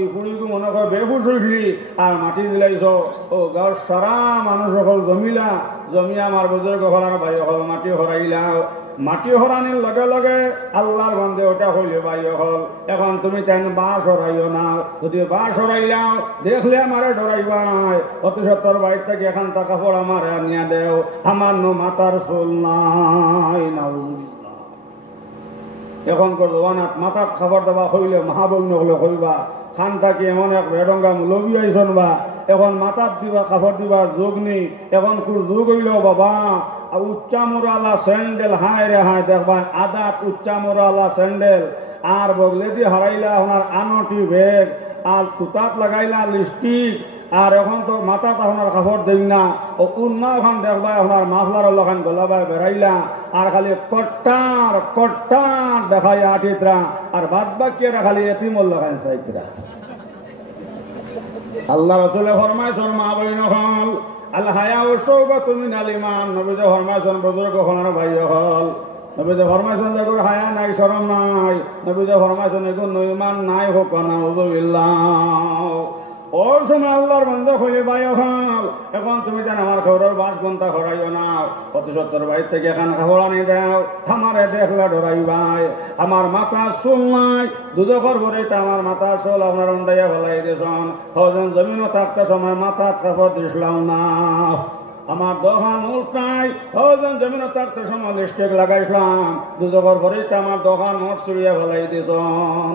এই ফুড়িকে মনে কর বেহুশ হইলি আর মাটি দিলাইছ ও গাঁর সারা মানুষ সকল জমিয়া আমার বুজুর্গ হলার ভাই হল মাটি হরাইলা মাটি হরানির লগে লগে আল্লাহর বান্দে ওটা হইলে ভাই হল এখন তুমি তেন বাস হরাইও না যদি বাস হরাইলাও দেখলে আমারে ডরাইবাই অতি সত্তর বাইর থেকে এখন টাকা পর আমার নিয়ে দেও আমার নো মাতার চুল নাই না এখন কর জবানাত মাথার খাবার দাবা হইলে মহাবগ্ন হলে হইবা খানটাকে এমন এক রেডঙ্গা লবি আইসন বা এখন মাথার দিবা খাবার দিবার যোগ নেই এখন কোন যোগ হইল বাবা উচ্চা মোরালা স্যান্ডেল হায় রে হায় দেখবা আদাত উচ্চা মোরালা স্যান্ডেল আর বগলে দিয়ে হারাইলা ওনার আনটি ব্যাগ আর তুতাত লাগাইলা লিপস্টিক আর এখন তো মাথা আপনার কাপড় দিই না ও উন্না ওখান দেখবা আপনার মাফলার ওখান গলাবায় বেড়াইলা আর খালি কট্টার কট্টার দেখাই আটিতরা আর বাদ বাকিরা খালি এতিমল লাগাই সাইতরা আল্লাহ রাসূলে ফরমাইছেন মা বইন হল আল হায়া ও সওবাতু মিনাল ঈমান নবীজি ফরমাইছেন বুজুর্গ হলার ভাই হল নবীজি ফরমাইছেন যে হায়া নাই শরম নাই নবীজি ফরমাইছেন এগুন ঈমান নাই হোক না উযুবিল্লাহ ওর সময় আল্লাহর বন্ধ হয়ে ভাই হল এখন তুমি জান আমার খবরের 5 ঘন্টা হরাইও না অতি সত্তর বাইর থেকে এখন খবর আনি দাও আমারে দেখলে ডরাই ভাই আমার মাথা চুল নাই দুদকর ভরে আমার মাথার চুল আপনার উন্ডাইয়া ফেলাই দিয়েছেন হজন জমিনও থাকতে সময় মাথা কাপড় দিছিলাম না আমার দোকান উল্টাই হজন জমিনও থাকতে সময় লিপস্টিক লাগাইছিলাম দুদকর ভরে আমার দোকান নোট চুরিয়া ফেলাই দিয়েছেন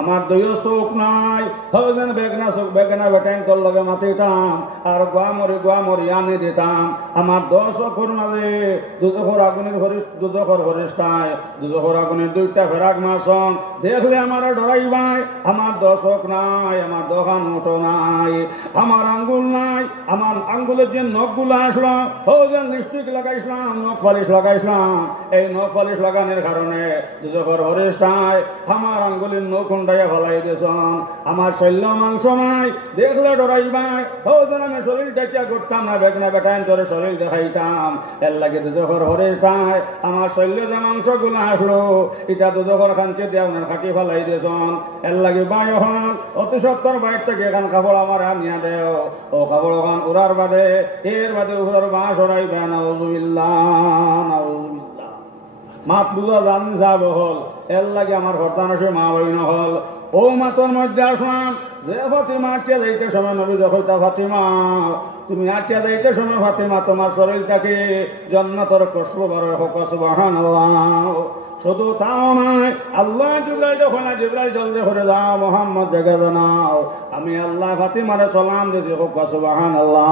আমার দুইও চোখ নাই হবেন বেগনা চোখ বেগনা বেটাইন তোর লগে মাতিতাম আর গোয়া মরি আনি দিতাম আমার 10 অক্ষর মাঝে দুজখর ভরিষ্ঠায় দুজখর আগুনের 2টা ফেরাক মারছন দেখলে আমার ডরাইবাই আমার 10 নাই আমার দোকান মোটো নাই আমার আঙ্গুল নাই আমার আঙ্গুলের যে নখগুলো আসলো হবেন লিপস্টিক লাগাইছিলাম নখ পালিশ লাগাইছিলাম এই নখ পালিশ লাগানোর কারণে দুজখর ভরিষ্ঠায় আমার আঙ্গুলের নখ উন্ডাইয়া ফেলাই দিয়েছেন আমার শৈল্য মাংস নাই দেখলে ডরাইবাই হৌজন আমি শরীর দেখিয়া করতাম না বেগনা বেটাইন তোর শরীর দেখাইতাম এর লাগে দুজখর হরিষ্ঠায় আমার শৈল্য যে মাংস গুলো আসলো এটা দুজখর খানকে দিয়ে আপনার খাটি ফেলাই দিয়েছেন এর লাগে বাই হন অতি সত্তর বাইর থেকে এখান কাপড় আমার আনিয়া দেও ও কাপড় ওখান উড়ার বাদে এর বাদে উপরের বাঁশ হরাইবে নাউযুবিল্লাহ নাউযুবিল্লাহ মাত বুঝা জানি যাব হল এর লাগে আমার ভর্তান মা বইন হল ও মাতর মধ্যে আসলাম যে ফাতিমা আটকে যাইতে সময় নবী যখন ফাতিমা তুমি আটকে যাইতে সময় ফাতিমা তোমার শরীরটাকে জান্নাতের কসব বারে হোক সুবহানাল্লাহ শুধু তাও নয় আল্লাহ জিবরাইল যখন জিবরাইল জলদি করে যাও মোহাম্মদ জায়গা জানাও আমি আল্লাহ ফাতিমারে সালাম দিতে হোক সুবহানাল্লাহ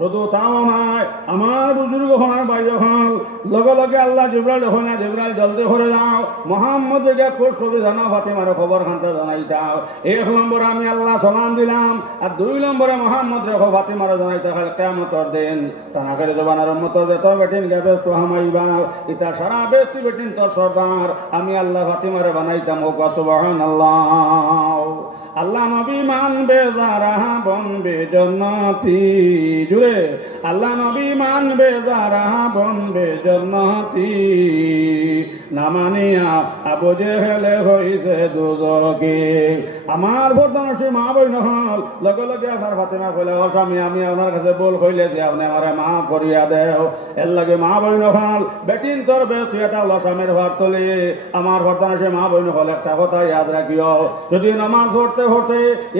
শুধু তাও নয় আমার বুজুর্গ হওয়ার বাইরে হল লগে লগে আল্লাহ জিবরাইল হয় না জিবরাইল জলদি করে যাও মোহাম্মদ কোর্স করে জানাও ফাতিমার খবর খানটা জানাই যাও 1 নম্বরে আমি আল্লাহ সালাম দিলাম আর 2 নম্বরে মোহাম্মদ রেখো ফাতিমার জানাইতে হয় কিয়ামতের দিন টানা করে জবানের উম্মত যত বেটিন গাবে তো হামাইবা এটা সারা বেস্তি বেটিন তোর সরদার আমি আল্লাহ ফাতিমারে বানাইতাম ও সুবহানাল্লাহ আল্লাহ নবী মানবে যারা বনবে জান্নাতি জুড়ে আল্লাহ নবী মানবে যারা বনবে জান্নাতি না মানিয়া আবু জেহেলে হইছে দুজকে আমার বর্তমানে মা বই নহল লগে লগে আপনার ফাতিমা কইলে ও স্বামী আমি আপনার কাছে বল কইলে যে আপনি আমারে মাফ করিয়া দেও এর লাগে মা বই নহল বেটিন তোর বেশ এটা হলো স্বামীর ভার তোলে আমার বর্তমানে মা বই নহল একটা কথা ইয়াদ রাখিও যদি নামাজ পড়তে পড়তে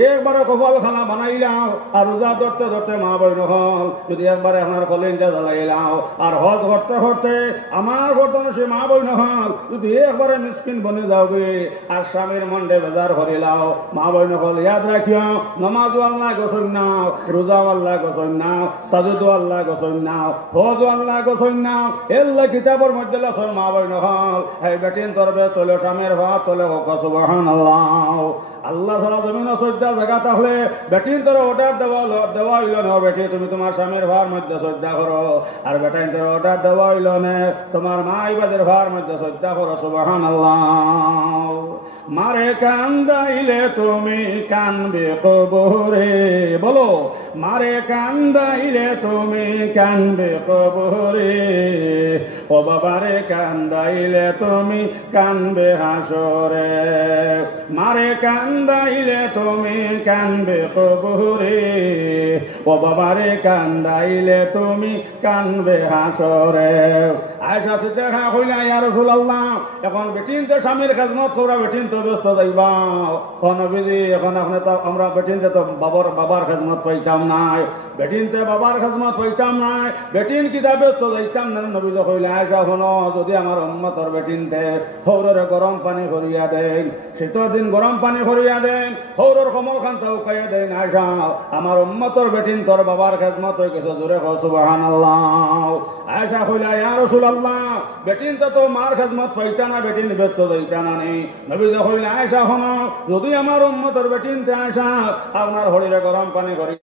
একবারে কপাল খানা বানাইলাও আর রোজা ধরতে ধরতে মা বই নহল যদি একবারে আপনার কলিনটা জ্বালাইলাও আর হজ করতে করতে আমার বর্তমানে মা বই নহল যদি একবারে মিসকিন বনে যাওবে আর স্বামীর মন্ডে বাজার করিলাও মা বই নহল ইয়াদ রাখিও নামাজ আল্লাহ গোসল নাও রোজা আল্লাহ গোসল নাও তাজুদ আল্লাহ গোসল নাও হজ আল্লাহ গোসল নাও এল্লা কিতাবের মধ্যে লেখল মা বই নহল এই বেটিন তরবে তোলে স্বামীর ভাত তোলে হোক সুবহানাল্লাহ আল্লাহ ছাড়া জমিন শ্রদ্ধা জায়গা তাহলে বেটিন তোর অর্ডার দেওয়া হইল না বেটি তুমি তোমার স্বামীর ভার মধ্যে শ্রদ্ধা করো আর বেটাইন তোর অর্ডার দেওয়া হইল না তোমার মা ইবাদের ভার মধ্যে শ্রদ্ধা করো সুবহানাল্লাহ মারে কান্দাইলে তুমি কানবে কবরে, বলো মারে কান্দাইলে তুমি কানবে কবরে, ও বাবারে কান্দাইলে তুমি কানবে হাসরে, মারে কান্দাইলে তুমি কানবে কবরে, ও বাবারে কান্দাইলে তুমি কানবে হাসরে। আয়েশা সিদ্দিকা কইলা ইয়া রাসূলুল্লাহ, এখন বেটিনতে স্বামীর খেদমত করা বেটিন তো ব্যস্ত যাইবা, ও নবীজি এখন আপনি তো আমরা বেটিনতে তো বাবার খেদমত পাইতাম নাই, বেটিনতে বাবার খেদমত পাইতাম নাই, বেটিন কিতা ব্যস্ত যাইতাম না। নবীজি কইলা আয়েশা শোনো, যদি আমার উম্মতর বেটিনতে হৌরের গরম পানি করিয়া দেন, শীতের দিন গরম পানি করিয়া দেন, হৌরের কমল খান চৌকাইয়া দেন, আয়েশা আমার উম্মতর বেটিন তোর বাবার খেদমত হয়ে গেছে, জোরে কও সুবহানাল্লাহ। আয়েশা কইলা ইয়া রাসূলুল্লাহ, বেটিন তো মার খেদমত পাইতা না, বেটিন ব্যস্ত যাইতা না নি। নবীজি কইলা আয়েশা শোনো, যদি আমার উম্মতর বেটিনতে আয়েশা আপনার হরিরে গরম পানি করি